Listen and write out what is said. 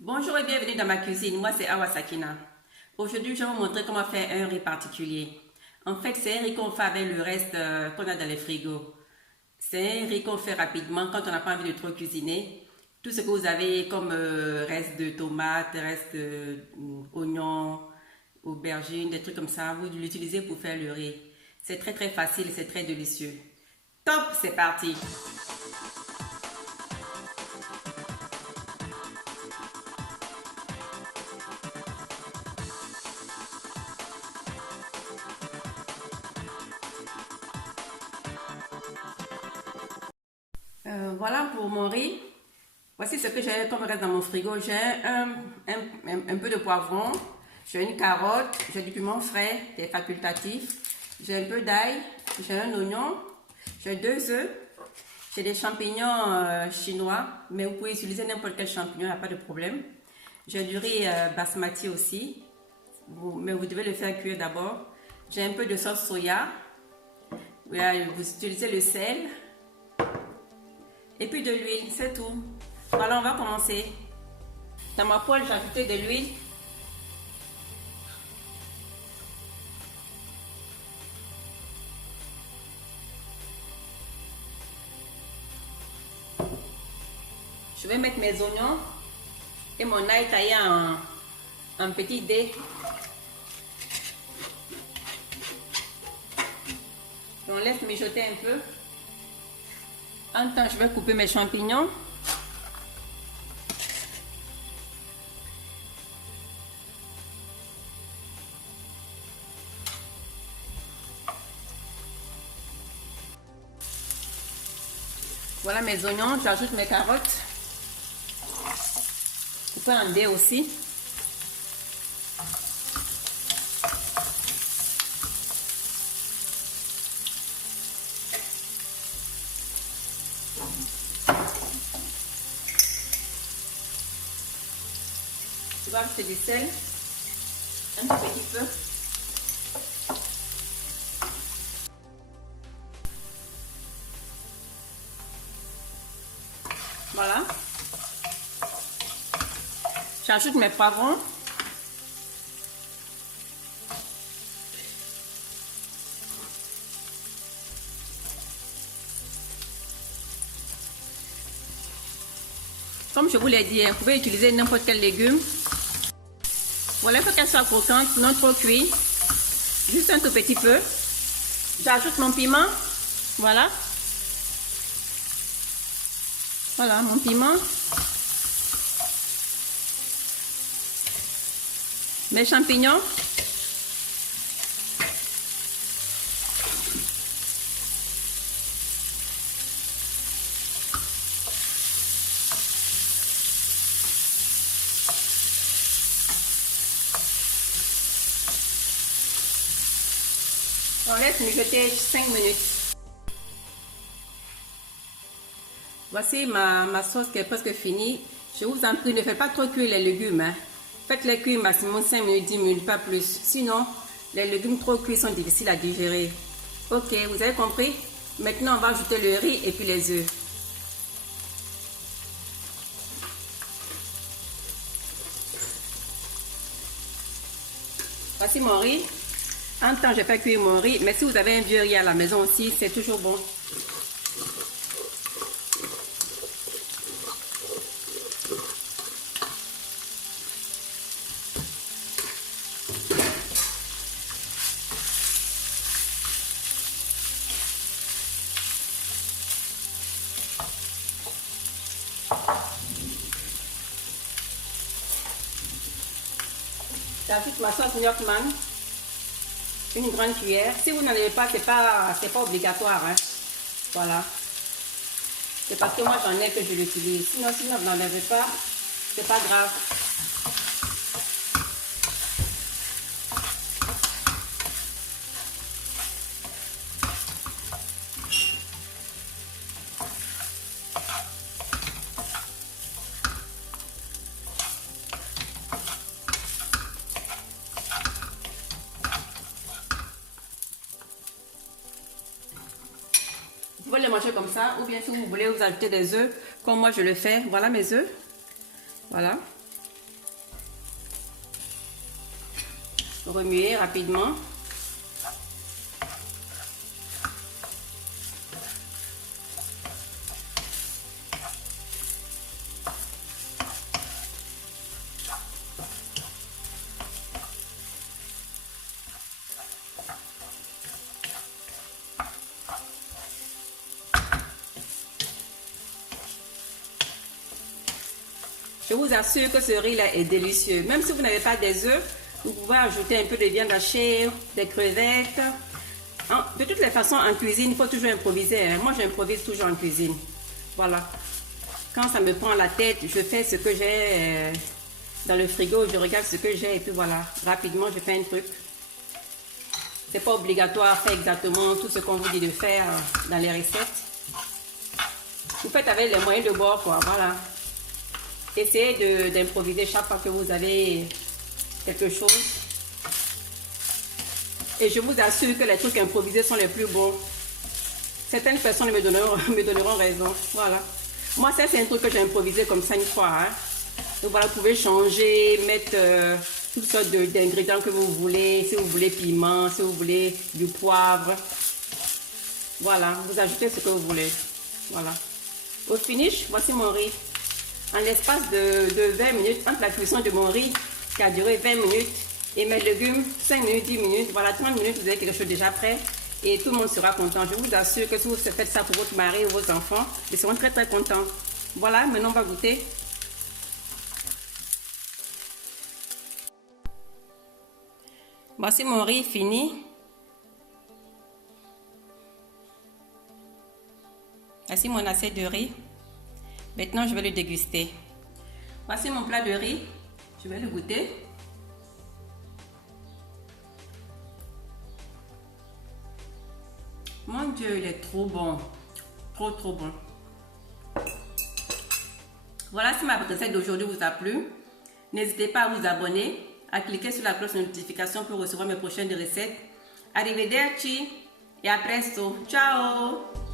Bonjour et bienvenue dans ma cuisine, moi c'est Awa Sakina. Aujourd'hui je vais vous montrer comment faire un riz particulier. En fait c'est un riz qu'on fait avec le reste qu'on a dans les frigos. C'est un riz qu'on fait rapidement quand on n'a pas envie de trop cuisiner. Tout ce que vous avez comme reste de tomates, reste oignons, aubergines, des trucs comme ça, vous l'utilisez pour faire le riz. C'est très très facile, c'est très délicieux. Top, c'est parti! Voilà pour mon riz. Voici ce que j'ai comme reste dans mon frigo. J'ai un peu de poivron, j'ai une carotte, j'ai du piment frais, qui est facultatif, j'ai un peu d'ail, j'ai un oignon, j'ai 2 œufs, j'ai des champignons chinois, mais vous pouvez utiliser n'importe quel champignon, il n'y a pas de problème. J'ai du riz basmati aussi, mais vous devez le faire cuire d'abord. J'ai un peu de sauce soya, vous utilisez le sel, et puis de l'huile, c'est tout. Voilà, on va commencer. Dans ma poêle, j'ai ajouté de l'huile. Je vais mettre mes oignons et mon ail taillé en petits dés. On laisse mijoter un peu. En temps, je vais couper mes champignons. Voilà mes oignons, j'ajoute mes carottes. Coupées en dés aussi. Je vais ajouter du sel, un tout petit peu. Voilà. J'ajoute mes poivrons. Comme je vous l'ai dit, vous pouvez utiliser n'importe quel légume. Voilà, il faut qu'elle soit croquante, non trop cuite. Juste un tout petit peu. J'ajoute mon piment. Voilà. Voilà mon piment. Mes champignons. On laisse mijoter 5 minutes. Voici ma sauce qui est presque finie. Je vous en prie, ne faites pas trop cuire les légumes. Hein. Faites-les cuire maximum 5 minutes, 10 minutes, pas plus. Sinon, les légumes trop cuits sont difficiles à digérer. Ok, vous avez compris? Maintenant, on va ajouter le riz et puis les œufs. Voici mon riz. En temps, je fais cuire mon riz, mais si vous avez un vieux riz à la maison aussi, c'est toujours bon. J'ajoute ma sauce Yorkman, une grande cuillère. Si vous n'en avez pas, c'est pas obligatoire. Hein. Voilà. C'est parce que moi j'en ai que je l'utilise. Sinon vous n'en avez pas, c'est pas grave. Vous pouvez les manger comme ça, ou bien si vous voulez vous ajouter des œufs, comme moi je le fais. Voilà mes œufs. Voilà. remuer rapidement. Je vous assure que ce riz-là est délicieux. Même si vous n'avez pas des œufs, vous pouvez ajouter un peu de viande hachée, des crevettes. De toutes les façons, en cuisine, il faut toujours improviser. Moi, j'improvise toujours en cuisine. Voilà. Quand ça me prend la tête, je fais ce que j'ai dans le frigo. Je regarde ce que j'ai et puis voilà. Rapidement, je fais un truc. C'est pas obligatoire de faire exactement tout ce qu'on vous dit de faire dans les recettes. Vous faites avec les moyens de bord, quoi. Voilà. Essayez d'improviser chaque fois que vous avez quelque chose. Et je vous assure que les trucs improvisés sont les plus bons. Certaines personnes me donneront raison. Voilà. Moi, ça, c'est un truc que j'ai improvisé comme ça une fois. Hein. Donc voilà, vous pouvez changer, mettre toutes sortes d'ingrédients que vous voulez. Si vous voulez piment, si vous voulez du poivre. Voilà, vous ajoutez ce que vous voulez. Voilà. Au finish, voici mon riz. En l'espace de 20 minutes, entre la cuisson de mon riz qui a duré 20 minutes et mes légumes, 5 minutes, 10 minutes, voilà, 30 minutes, vous avez quelque chose déjà prêt et tout le monde sera content. Je vous assure que si vous faites ça pour votre mari ou vos enfants, ils seront très très contents. Voilà, maintenant on va goûter. Voici mon riz fini. Voici mon assiette de riz. Maintenant, je vais le déguster. Voici mon plat de riz. Je vais le goûter. Mon Dieu, il est trop bon. Trop, trop bon. Voilà, si ma recette d'aujourd'hui vous a plu, n'hésitez pas à vous abonner, à cliquer sur la cloche de notification pour recevoir mes prochaines recettes. Arrivederci et à presto. Ciao!